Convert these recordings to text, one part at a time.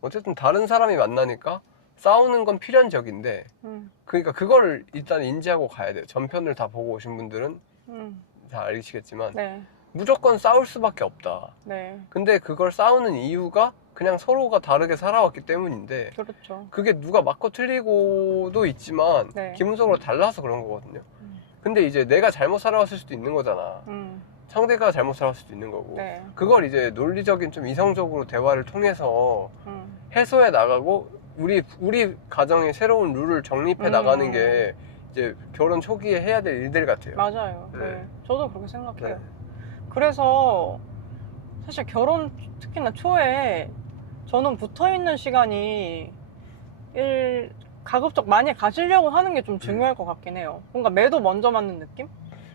어쨌든 다른 사람이 만나니까 싸우는 건 필연적인데 그러니까 그걸 일단 인지하고 가야 돼요. 전편을 다 보고 오신 분들은 다 알시겠지만 네. 무조건 싸울 수밖에 없다. 네. 근데 그걸 싸우는 이유가 그냥 서로가 다르게 살아왔기 때문인데 그렇죠. 그게 누가 맞고 틀리고도 있지만 네. 기본적으로 달라서 그런 거거든요. 근데 이제 내가 잘못 살아왔을 수도 있는 거잖아. 상대가 잘못 살아왔을 수도 있는 거고 네. 그걸 이제 논리적인 좀 이성적으로 대화를 통해서 음. 해소해 나가고 우리 가정의 새로운 룰을 정립해 나가는 게 이제 결혼 초기에 해야 될 일들 같아요. 맞아요. 네. 네. 저도 그렇게 생각해요. 네. 그래서 사실 결혼 특히나 초에 저는 붙어있는 시간이 가급적 많이 가지려고 하는 게 좀 중요할 것 같긴 해요. 뭔가 매도 먼저 맞는 느낌?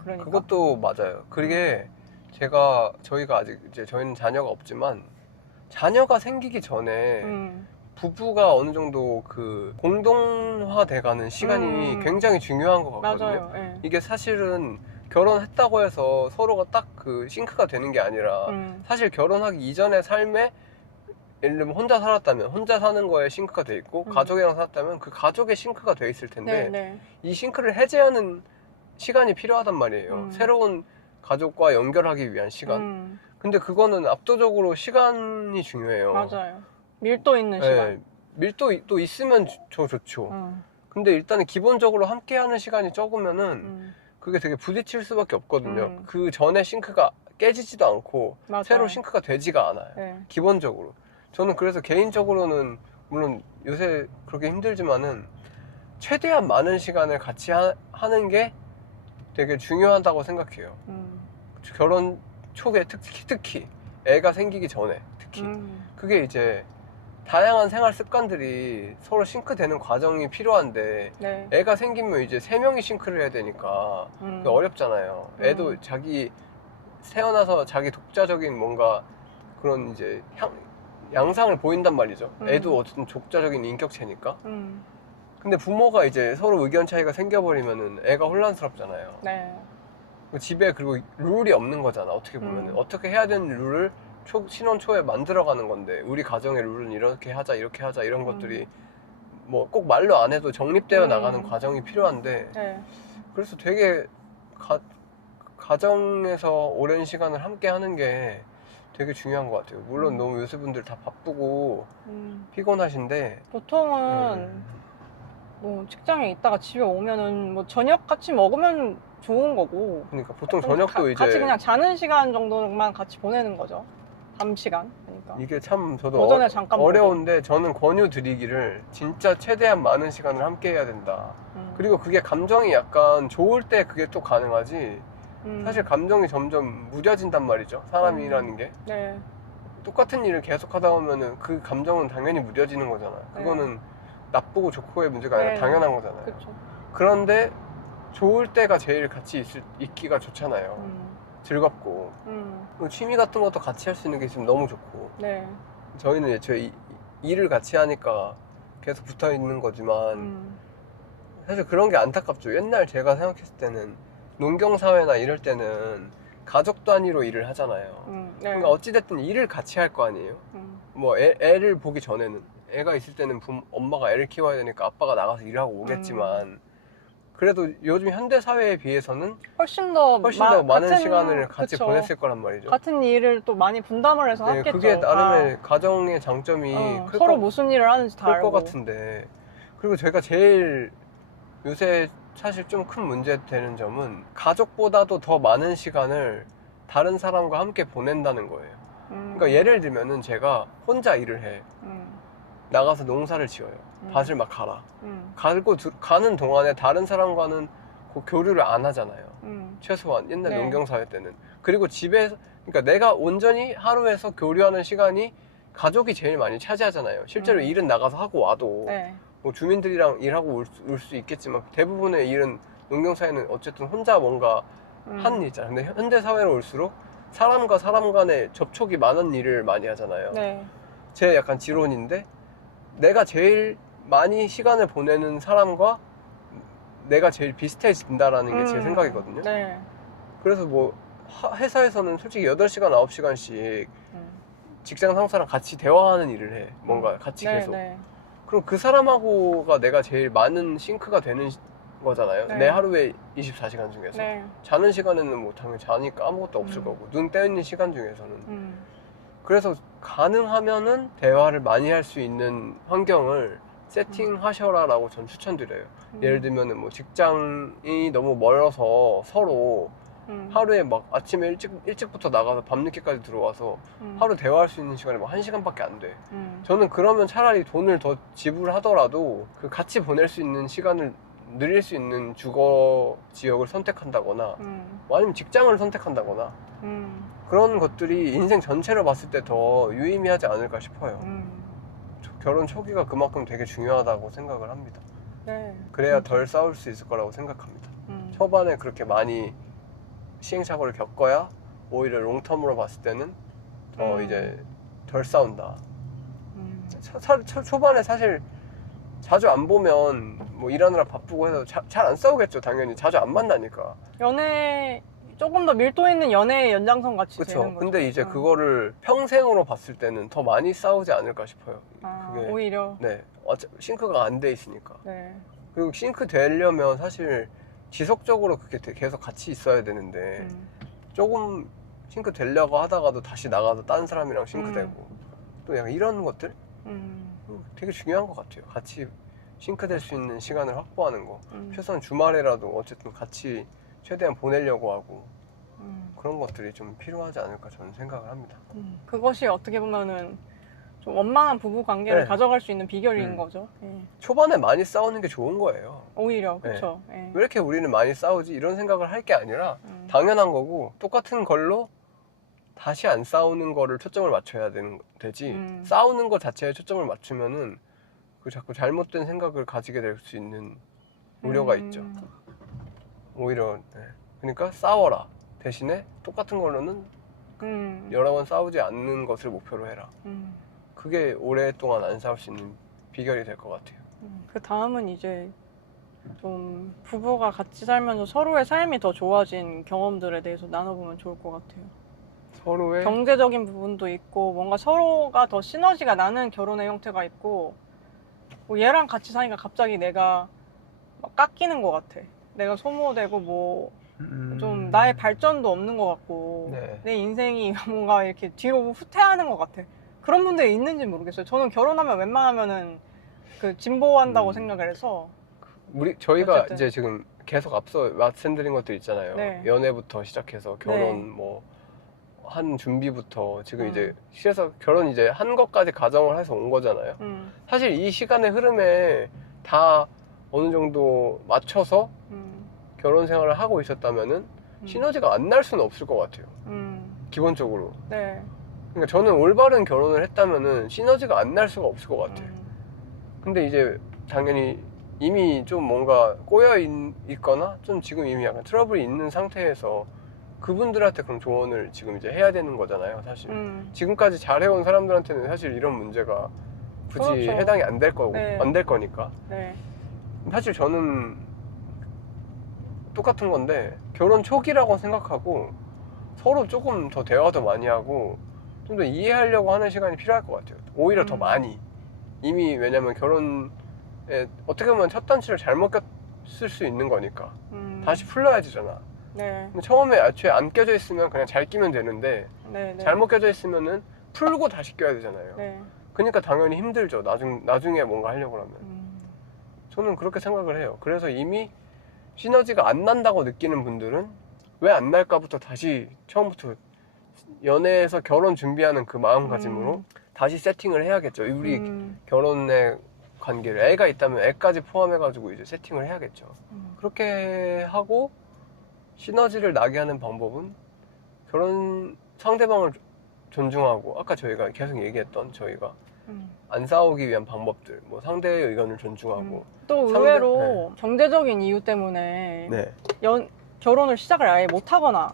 그러니까. 그것도 맞아요. 그게 저희가 아직 이제 저희는 자녀가 없지만 자녀가 생기기 전에 부부가 어느 정도 그 공동화돼가는 시간이 굉장히 중요한 것 같거든요. 맞아요. 네. 이게 사실은 결혼했다고 해서 서로가 딱 그 싱크가 되는 게 아니라 사실 결혼하기 이전의 삶에 예를 들면 혼자 살았다면 혼자 사는 거에 싱크가 돼 있고 가족이랑 살았다면 그 가족의 싱크가 돼 있을 텐데 네. 이 싱크를 해제하는 시간이 필요하단 말이에요. 새로운 가족과 연결하기 위한 시간. 근데 그거는 압도적으로 시간이 중요해요. 맞아요. 밀도 있는 네, 시간. 밀도 있으면 좋죠. 근데 일단은 기본적으로 함께하는 시간이 적으면은 그게 되게 부딪힐 수밖에 없거든요. 그 전에 싱크가 깨지지도 않고 맞아요. 새로 싱크가 되지가 않아요. 네. 기본적으로. 저는 그래서 개인적으로는 물론 요새 그렇게 힘들지만은 최대한 많은 시간을 같이 하는 게 되게 중요하다고 생각해요. 결혼 초기에 특히 애가 생기기 전에 특히 그게 이제 다양한 생활 습관들이 서로 싱크되는 과정이 필요한데 네. 애가 생기면 이제 세 명이 싱크를 해야 되니까 그게 어렵잖아요. 애도 자기 태어나서 자기 독자적인 뭔가 그런 이제 양상을 보인단 말이죠. 애도 어쨌든 독자적인 인격체니까. 근데 부모가 이제 서로 의견 차이가 생겨버리면은 애가 혼란스럽잖아요. 네. 집에 그리고 룰이 없는 거잖아. 어떻게 보면은 어떻게 해야 되는 룰을 신혼 초에 만들어가는 건데 우리 가정의 룰은 이렇게 하자 이런 것들이 뭐 꼭 말로 안 해도 정립되어 나가는 과정이 필요한데 네. 그래서 되게 가정에서 오랜 시간을 함께 하는 게 되게 중요한 것 같아요. 물론 너무 요새 분들 다 바쁘고 피곤하신데 보통은 뭐 직장에 있다가 집에 오면은 뭐 저녁 같이 먹으면 좋은 거고. 그러니까 보통 저녁도 이제 같이 그냥 자는 시간 정도만 같이 보내는 거죠. 밤 시간. 그러니까. 이게 참 저도 오전에 잠깐 어려운데 저는 권유 드리기를 진짜 최대한 많은 시간을 함께 해야 된다. 그리고 그게 감정이 약간 좋을 때 그게 또 가능하지. 사실 감정이 점점 무뎌진단 말이죠. 사람이라는 게. 네. 똑같은 일을 계속 하다 보면은 그 감정은 당연히 무뎌지는 거잖아요. 그거는 나쁘고 좋고의 문제가 아니라 네. 당연한 거잖아요. 그쵸. 그런데 좋을 때가 제일 같이 있기가 좋잖아요. 즐겁고 취미 같은 것도 같이 할 수 있는 게 있으면 너무 좋고. 네. 저희는 애초에 일을 같이 하니까 계속 붙어 있는 거지만 사실 그런 게 안타깝죠. 옛날 제가 생각했을 때는 농경사회나 이럴 때는 가족 단위로 일을 하잖아요. 네. 그러니까 어찌됐든 일을 같이 할 거 아니에요. 뭐 애를 보기 전에는 애가 있을 때는 엄마가 애를 키워야 되니까 아빠가 나가서 일하고 오겠지만 그래도 요즘 현대 사회에 비해서는 훨씬 더 많은 시간을 같이 보냈을 거란 말이죠. 같은 일을 또 많이 분담을 해서 네, 했겠죠. 그게 나름의 가정의 장점이 서로 무슨 일을 하는지 다 클 알고. 것 같은데 그리고 제가 제일 요새 사실 좀 큰 문제 되는 점은 가족보다도 더 많은 시간을 다른 사람과 함께 보낸다는 거예요. 그러니까 예를 들면은 제가 혼자 일을 해. 나가서 농사를 지어요. 밭을 막 갈아. 가는 동안에 다른 사람과는 교류를 안 하잖아요. 최소한 옛날 네. 농경사회 때는. 그리고 집에서 그러니까 내가 온전히 하루에서 교류하는 시간이 가족이 제일 많이 차지하잖아요. 실제로 일은 나가서 하고 와도 네. 뭐 주민들이랑 일하고 올 수 있겠지만 대부분의 일은 농경사회는 어쨌든 혼자 뭔가 하는 일 있잖아요. 근데 현대사회로 올수록 사람과 사람 간의 접촉이 많은 일을 많이 하잖아요. 네. 제 약간 지론인데 내가 제일 많이 시간을 보내는 사람과 내가 제일 비슷해진다라는 게 제 생각이거든요. 네. 그래서 뭐 회사에서는 솔직히 8시간, 9시간씩 직장 상사랑 같이 대화하는 일을 해. 뭔가 같이 네, 계속. 네. 그럼 그 사람하고가 내가 제일 많은 싱크가 되는 거잖아요. 네. 내 하루에 24시간 중에서. 네. 자는 시간에는 뭐 당연히 자니까 아무것도 없을 거고 눈 떼있는 시간 중에서는 그래서 가능하면은 대화를 많이 할 수 있는 환경을 세팅하셔라 라고 전 추천드려요. 예를 들면은 뭐 직장이 너무 멀어서 서로 하루에 막 아침에 일찍부터 나가서 밤늦게까지 들어와서 하루 대화할 수 있는 시간이 뭐 1시간밖에 안 돼. 저는 그러면 차라리 돈을 더 지불하더라도 그 같이 보낼 수 있는 시간을 늘릴 수 있는 주거 지역을 선택한다거나 뭐 아니면 직장을 선택한다거나 그런 것들이 인생 전체를 봤을 때 더 유의미하지 않을까 싶어요. 결혼 초기가 그만큼 되게 중요하다고 생각을 합니다. 네. 그래야 진짜. 덜 싸울 수 있을 거라고 생각합니다. 초반에 그렇게 많이 시행착오를 겪어야 오히려 롱텀으로 봤을 때는 더 이제 덜 싸운다. 초반에 사실 자주 안 보면 뭐 일하느라 바쁘고 해서 잘 안 싸우겠죠. 당연히 자주 안 만나니까. 연애 조금 더 밀도 있는 연애의 연장선 같이 그쵸. 되는 거죠. 근데 이제 그거를 평생으로 봤을 때는 더 많이 싸우지 않을까 싶어요. 그게 오히려. 네, 싱크가 안 돼 있으니까. 네. 그리고 싱크 되려면 사실 지속적으로 그렇게 계속 같이 있어야 되는데 조금 싱크 되려고 하다가도 다시 나가서 다른 사람이랑 싱크 되고 또 약간 이런 것들 되게 중요한 것 같아요. 같이 싱크 될 수 있는 시간을 확보하는 거. 최소한 주말에라도 어쨌든 같이 최대한 보내려고 하고 그런 것들이 좀 필요하지 않을까 저는 생각을 합니다. 그것이 어떻게 보면은 좀 원만한 부부 관계를 네. 가져갈 수 있는 비결인 거죠. 예. 초반에 많이 싸우는 게 좋은 거예요. 오히려 그렇죠. 예. 왜 이렇게 우리는 많이 싸우지? 이런 생각을 할 게 아니라 당연한 거고 똑같은 걸로 다시 안 싸우는 거를 초점을 맞춰야 되지 싸우는 거 자체에 초점을 맞추면은 그 자꾸 잘못된 생각을 가지게 될 수 있는 우려가 있죠. 오히려 그러니까 싸워라 대신에 똑같은 걸로는 여러 번 싸우지 않는 것을 목표로 해라. 그게 오랫동안 안 싸울 수 있는 비결이 될 것 같아요. 그 다음은 이제 좀 부부가 같이 살면서 서로의 삶이 더 좋아진 경험들에 대해서 나눠보면 좋을 것 같아요. 서로의 경제적인 부분도 있고 뭔가 서로가 더 시너지가 나는 결혼의 형태가 있고 뭐 얘랑 같이 사니까 갑자기 내가 막 깎이는 것 같아. 내가 소모되고 뭐 좀 나의 발전도 없는 것 같고 네. 내 인생이 뭔가 이렇게 뒤로 후퇴하는 것 같아. 그런 분들이 있는지 모르겠어요. 저는 결혼하면 웬만하면은 그 진보한다고 생각을 해서 저희가 어쨌든. 이제 지금 계속 앞서 말씀드린 것들 있잖아요. 네. 연애부터 시작해서 결혼 네. 뭐 한 준비부터 지금 이제 실에서 결혼 이제 한 것까지 가정을 해서 온 거잖아요. 사실 이 시간의 흐름에 다 어느 정도 맞춰서 결혼 생활을 하고 있었다면은 시너지가 안 날 수는 없을 것 같아요. 기본적으로. 네. 그러니까 저는 올바른 결혼을 했다면은 시너지가 안 날 수가 없을 것 같아요. 근데 이제 당연히 이미 좀 뭔가 꼬여 있거나 좀 지금 이미 약간 트러블이 있는 상태에서 그분들한테 그럼 조언을 지금 이제 해야 되는 거잖아요, 사실. 지금까지 잘해온 사람들한테는 사실 이런 문제가 굳이 그렇죠. 해당이 안 될 거고, 네. 안 될 거니까. 네. 사실 저는 똑같은 건데 결혼 초기라고 생각하고 서로 조금 더 대화도 많이 하고 좀 더 이해하려고 하는 시간이 필요할 것 같아요. 오히려 더 많이. 이미 왜냐면 결혼에 어떻게 보면 첫 단추를 잘못 꼈을 수 있는 거니까 다시 풀려야 되잖아. 네. 근데 처음에 애초에 안 껴져 있으면 그냥 잘 끼면 되는데 네. 잘못 껴져 있으면은 풀고 다시 껴야 되잖아요. 네. 그러니까 당연히 힘들죠. 나중에 뭔가 하려고 하면. 저는 그렇게 생각을 해요. 그래서 이미 시너지가 안 난다고 느끼는 분들은 왜 안 날까부터 다시 처음부터 연애에서 결혼 준비하는 그 마음가짐으로 다시 세팅을 해야겠죠. 우리 결혼의 관계를 애가 있다면 애까지 포함해가지고 이제 세팅을 해야겠죠. 그렇게 하고 시너지를 나게 하는 방법은 결혼 상대방을 존중하고 아까 저희가 계속 얘기했던 저희가 안 싸우기 위한 방법들, 뭐 상대의 의견을 존중하고 또 의외로 경제적인 이유 때문에 네. 결혼을 시작을 아예 못 하거나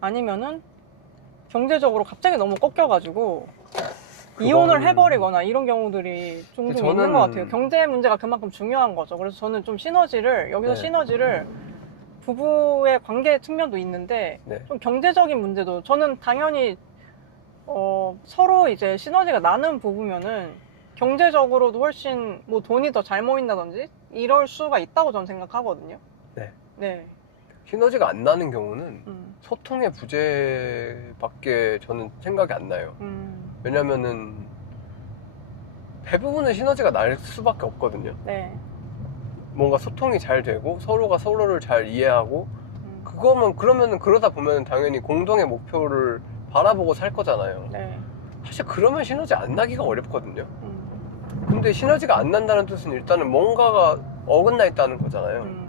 아니면은 경제적으로 갑자기 너무 꺾여가지고 이혼을 해버리거나 이런 경우들이 종종 있는 것 같아요. 경제 문제가 그만큼 중요한 거죠. 그래서 저는 좀 여기서 시너지를 부부의 관계 측면도 있는데 네. 좀 경제적인 문제도 저는 당연히 서로 이제 시너지가 나는 부부면은 경제적으로도 훨씬 뭐 돈이 더 잘 모인다든지 이럴 수가 있다고 저는 생각하거든요. 네. 네. 시너지가 안 나는 경우는 음. 소통의 부재밖에 저는 생각이 안 나요. 왜냐면은 대부분은 시너지가 날 수밖에 없거든요. 네. 뭔가 소통이 잘 되고 서로가 서로를 잘 이해하고 음. 그러면은 그러다 보면 당연히 공동의 목표를 바라보고 살 거잖아요. 네. 사실 그러면 시너지 안 나기가 어렵거든요. 음. 근데 시너지가 안 난다는 뜻은 일단은 뭔가가 어긋나 있다는 거잖아요.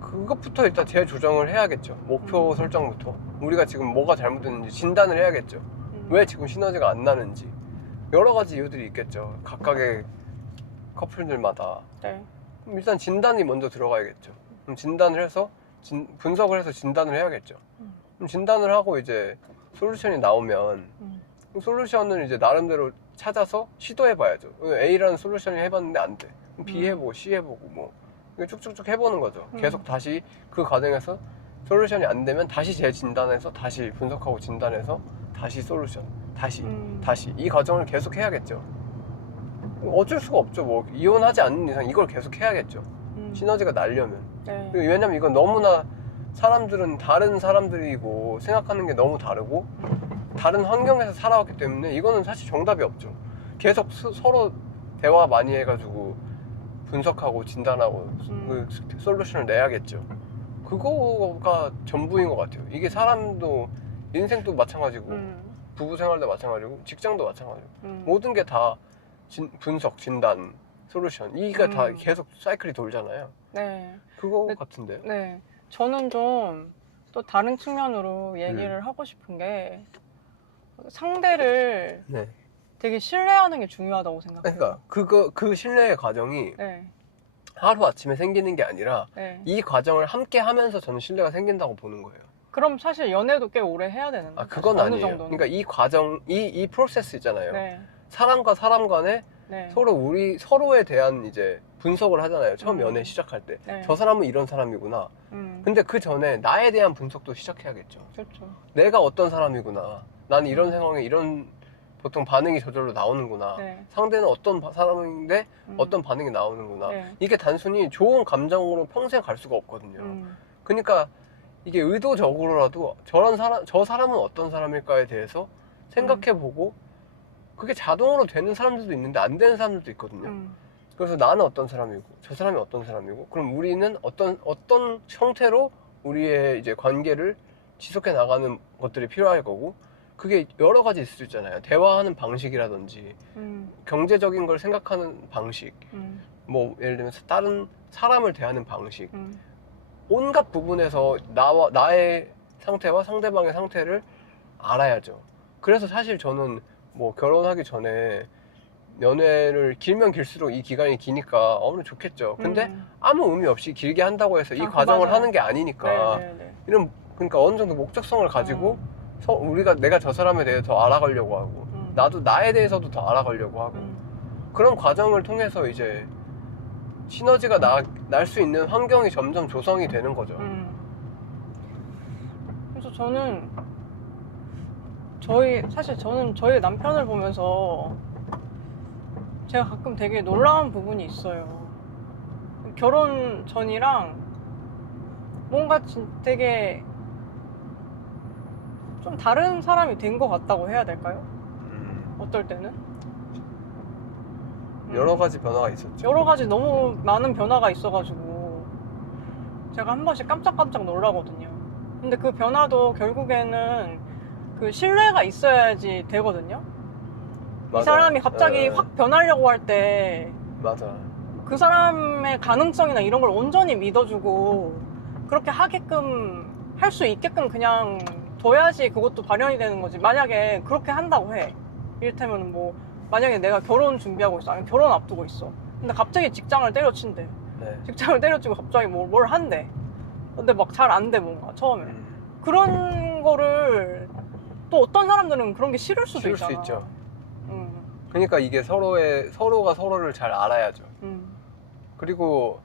그것부터 일단 재조정을 해야겠죠. 목표 설정부터. 우리가 지금 뭐가 잘못됐는지 진단을 해야겠죠. 왜 지금 시너지가 안 나는지. 여러 가지 이유들이 있겠죠. 각각의 커플들마다. 네. 그럼 일단 진단이 먼저 들어가야겠죠. 그럼 진단을 해서 분석을 해서 진단을 해야겠죠. 그럼 진단을 하고 이제 솔루션이 나오면 솔루션을 이제 나름대로 찾아서 시도해봐야죠. A라는 솔루션을 해봤는데 안 돼. 그럼 B 해보고 C 해보고 뭐 쭉쭉쭉 해보는 거죠. 계속 다시 그 과정에서 솔루션이 안 되면 다시 재진단해서 다시 분석하고 진단해서 다시 솔루션 다시 이 과정을 계속 해야겠죠. 어쩔 수가 없죠. 뭐 이혼하지 않는 이상 이걸 계속 해야겠죠. 시너지가 나려면. 네. 왜냐면 이건 너무나 사람들은 다른 사람들이고 생각하는 게 너무 다르고 다른 환경에서 살아왔기 때문에 이거는 사실 정답이 없죠. 계속 서로 대화 많이 해가지고 분석하고 진단하고 그 솔루션을 내야겠죠. 그거가 전부인 것 같아요. 이게 사람도 인생도 마찬가지고 부부 생활도 마찬가지고 직장도 마찬가지고 모든 게 다 분석, 진단, 솔루션 이게 다 계속 사이클이 돌잖아요. 네. 그거 같은데. 네. 저는 좀 또 다른 측면으로 얘기를 하고 싶은 게 상대를 네. 되게 신뢰하는 게 중요하다고 생각해요. 그러니까 그 신뢰의 과정이 네. 하루 아침에 생기는 게 아니라 네. 이 과정을 함께 하면서 저는 신뢰가 생긴다고 보는 거예요. 그럼 사실 연애도 꽤 오래 해야 되는 거죠. 그건 어느 아니에요. 정도는. 그러니까 이 과정, 이 프로세스 있잖아요. 네. 사람과 사람 간에 네. 서로에 대한 이제 분석을 하잖아요. 처음 연애 시작할 때. 네. 저 사람은 이런 사람이구나. 근데 그 전에 나에 대한 분석도 시작해야겠죠. 그렇죠. 내가 어떤 사람이구나. 나는 이런 상황에 이런 보통 반응이 저절로 나오는구나. 네. 상대는 어떤 사람인데 어떤 반응이 나오는구나. 네. 이게 단순히 좋은 감정으로 평생 갈 수가 없거든요. 그러니까 이게 의도적으로라도 저 사람은 어떤 사람일까에 대해서 생각해보고 그게 자동으로 되는 사람들도 있는데 안 되는 사람들도 있거든요. 그래서 나는 어떤 사람이고 저 사람이 어떤 사람이고 그럼 우리는 어떤 형태로 우리의 이제 관계를 지속해 나가는 것들이 필요할 거고 그게 여러 가지 있을 수 있잖아요. 대화하는 방식이라든지 경제적인 걸 생각하는 방식 뭐 예를 들면 다른 사람을 대하는 방식 온갖 부분에서 나의 상태와 상대방의 상태를 알아야죠. 그래서 사실 저는 뭐 결혼하기 전에 연애를 길면 길수록 이 기간이 기니까 좋겠죠. 근데 아무 의미 없이 길게 한다고 해서 이 과정을 맞아요. 하는 게 아니니까 네. 그러니까 어느 정도 목적성을 가지고 내가 저 사람에 대해 더 알아가려고 하고 나도 나에 대해서도 더 알아가려고 하고 그런 과정을 통해서 이제 시너지가 날 수 있는 환경이 점점 조성이 되는 거죠. 그래서 저는 저희 남편을 보면서 제가 가끔 되게 놀라운 부분이 있어요. 결혼 전이랑 뭔가 되게 좀 다른 사람이 된 것 같다고 해야 될까요? 어떨 때는? 여러 가지 변화가 있었죠. 여러 가지 너무 많은 변화가 있어가지고 제가 한 번씩 깜짝깜짝 놀라거든요. 근데 그 변화도 결국에는 그 신뢰가 있어야지 되거든요. 맞아. 이 사람이 갑자기 네. 확 변하려고 할 때 맞아. 그 사람의 가능성이나 이런 걸 온전히 믿어주고 그렇게 하게끔 할 수 있게끔 그냥 둬야지 그것도 발현이 되는 거지. 만약에 그렇게 한다고 해. 이를테면 뭐 만약에 내가 결혼 준비하고 있어. 아니면 결혼 앞두고 있어. 근데 갑자기 직장을 때려친대. 네. 직장을 때려치고 갑자기 뭘 한대. 근데 막 잘 안 돼 뭔가 처음에. 그런 거를 또 어떤 사람들은 그런 게 싫을 수도 싫을 있잖아. 수 있죠. 그러니까 이게 서로가 서로를 잘 알아야죠. 그리고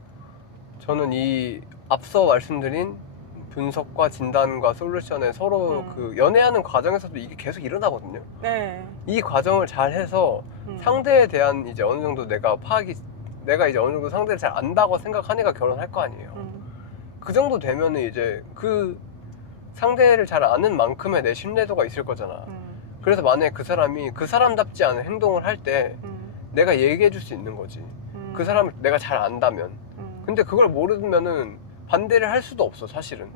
저는 이 앞서 말씀드린 분석과 진단과 솔루션에 서로 그 연애하는 과정에서도 이게 계속 일어나거든요. 네. 이 과정을 잘 해서 상대에 대한 이제 어느 정도 내가 이제 어느 정도 상대를 잘 안다고 생각하니까 결혼할 거 아니에요. 그 정도 되면은 이제 그 상대를 잘 아는 만큼의 내 신뢰도가 있을 거잖아. 그래서 만약에 그 사람이 그 사람답지 않은 행동을 할 때 내가 얘기해 줄 수 있는 거지. 그 사람을 내가 잘 안다면. 근데 그걸 모르면은 반대를 할 수도 없어, 사실은.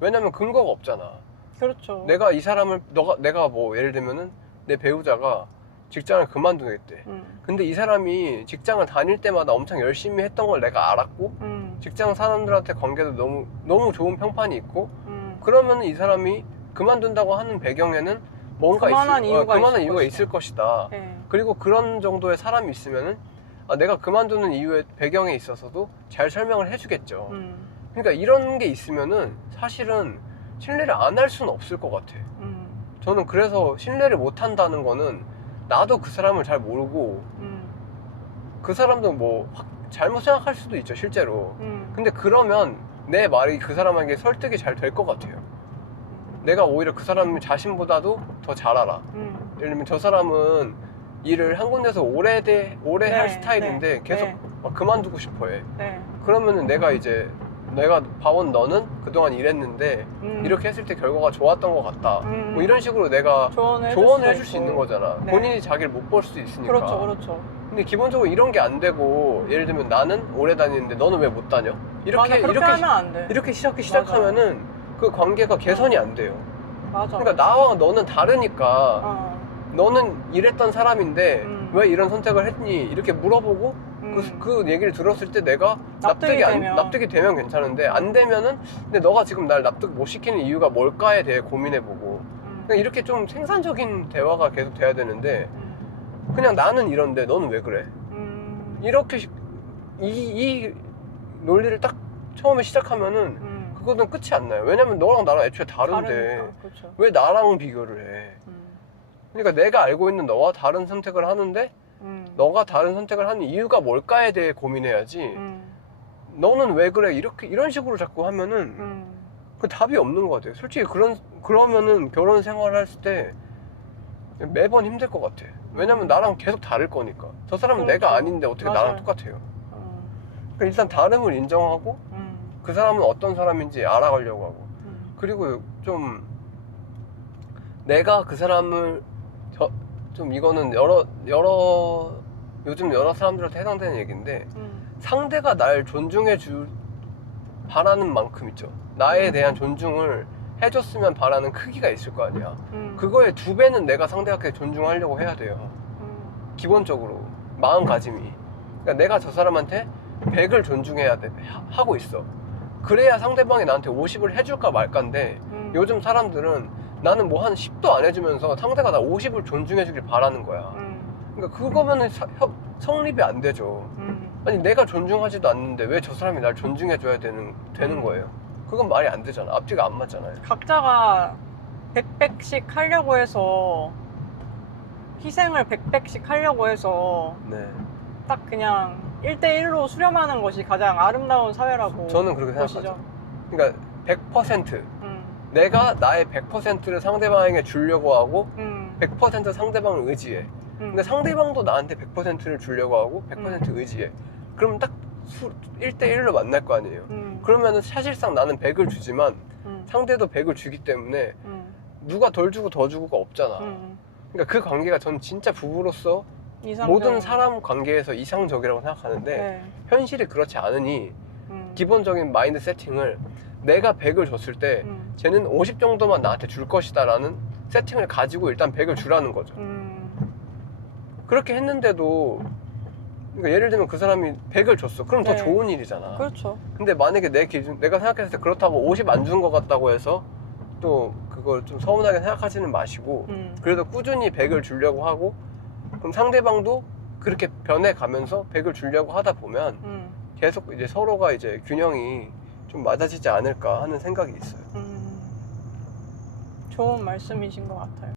왜냐면 근거가 없잖아. 그렇죠. 내가 이 사람을 내가 뭐 예를 들면은 내 배우자가 직장을 그만두겠대. 근데 이 사람이 직장을 다닐 때마다 엄청 열심히 했던 걸 내가 알았고 직장 사람들한테 관계도 너무 좋은 평판이 있고 그러면 이 사람이 그만둔다고 하는 배경에는 뭔가 그만한 이유가 있을 것이다. 네. 그리고 그런 정도의 사람이 있으면은 내가 그만두는 이유의 배경에 있어서도 잘 설명을 해주겠죠. 그러니까 이런 게 있으면은 사실은 신뢰를 안 할 수는 없을 것 같아. 저는 그래서 신뢰를 못 한다는 거는 나도 그 사람을 잘 모르고 그 사람도 뭐 잘못 생각할 수도 있죠, 실제로. 근데 그러면 내 말이 그 사람에게 설득이 잘 될 것 같아요. 내가 오히려 그 사람 자신보다도 더 잘 알아. 예를 들면 저 사람은 일을 한 군데서 오래 할 스타일인데 계속 막 그만두고 싶어 해. 그러면은 내가 봐온 너는 그동안 일했는데 이렇게 했을 때 결과가 좋았던 것 같다. 뭐 이런 식으로 내가 조언을 해줄 수 있는 거잖아. 네. 본인이 자기를 못 볼 수도 있으니까. 그렇죠, 그렇죠. 근데 기본적으로 이런 게 안 되고 예를 들면 나는 오래 다니는데 너는 왜 못 다녀? 맞아, 그렇게 하면 안 돼. 이렇게 시작하면은 그 관계가 개선이 안 돼요. 맞아. 그러니까 나와 너는 다르니까 너는 이랬던 사람인데 왜 이런 선택을 했니? 이렇게 물어보고 그 얘기를 들었을 때 내가 납득이 되면 괜찮은데 안 되면은 근데 너가 지금 날 납득 못 시키는 이유가 뭘까에 대해 고민해보고 그냥 이렇게 좀 생산적인 대화가 계속 돼야 되는데 그냥 나는 이런데 너는 왜 그래? 이렇게 이 논리를 딱 처음에 시작하면은 그거는 끝이 안 나요. 왜냐면 너랑 나랑 애초에 다른데 그렇죠. 왜 나랑 비교를 해? 그러니까 내가 알고 있는 너와 다른 선택을 하는데 너가 다른 선택을 하는 이유가 뭘까에 대해 고민해야지. 너는 왜 그래? 이런 식으로 자꾸 하면은 그 답이 없는 것 같아요. 솔직히 그러면은 결혼 생활을 했을 때 매번 힘들 것 같아. 왜냐면 나랑 계속 다를 거니까. 저 사람은 그렇죠. 내가 아닌데 어떻게 맞아요. 나랑 똑같아요. 그러니까 일단 다름을 인정하고 그 사람은 어떤 사람인지 알아가려고 하고 그리고 좀 내가 그 사람을 좀 이거는 요즘 여러 사람들한테 해당되는 얘기인데 상대가 날 존중해 바라는 만큼 있죠. 나에 대한 존중을 해줬으면 바라는 크기가 있을 거 아니야. 그거의 2배는 내가 상대한테 존중하려고 해야 돼요. 기본적으로 마음가짐이. 그러니까 내가 저 사람한테 100을 존중해야 돼 하고 있어. 그래야 상대방이 나한테 50을 해줄까 말까인데 요즘 사람들은 나는 뭐 한 10도 안 해주면서 상대가 나 50을 존중해주길 바라는 거야. 그러니까 그거면은 성립이 안 되죠. 아니 내가 존중하지도 않는데 왜 저 사람이 날 존중해줘야 되는 거예요? 그건 말이 안 되잖아. 앞뒤가 안 맞잖아요. 각자가 100씩 하려고 해서 희생을 100씩 하려고 해서 네. 딱 그냥 1대1로 수렴하는 것이 가장 아름다운 사회라고 저는 그렇게 보시죠. 생각하죠. 그러니까 100% 내가 나의 100%를 상대방에게 주려고 하고 100% 상대방을 의지해. 근데 상대방도 나한테 100%를 주려고 하고 100% 의지해. 그럼 딱 1대1로 만날 거 아니에요. 그러면은 사실상 나는 100을 주지만 상대도 100을 주기 때문에 누가 덜 주고 더 주고가 없잖아. 그러니까 그 관계가 전 진짜 부부로서 모든 사람 관계에서 이상적이라고 생각하는데 네. 현실이 그렇지 않으니 기본적인 마인드 세팅을 내가 100을 줬을 때 쟤는 50 정도만 나한테 줄 것이다 라는 세팅을 가지고 일단 100을 주라는 거죠. 그렇게 했는데도 그러니까 예를 들면 그 사람이 100을 줬어. 그럼 더 네. 좋은 일이잖아. 그렇죠. 근데 만약에 내가 생각했을 때 그렇다고 50 안 준 것 같다고 해서 또 그걸 좀 서운하게 생각하지는 마시고 그래도 꾸준히 100을 주려고 하고 그럼 상대방도 그렇게 변해가면서 100을 주려고 하다 보면 계속 이제 서로가 이제 균형이 좀 맞아지지 않을까 하는 생각이 있어요. 좋은 말씀이신 것 같아요.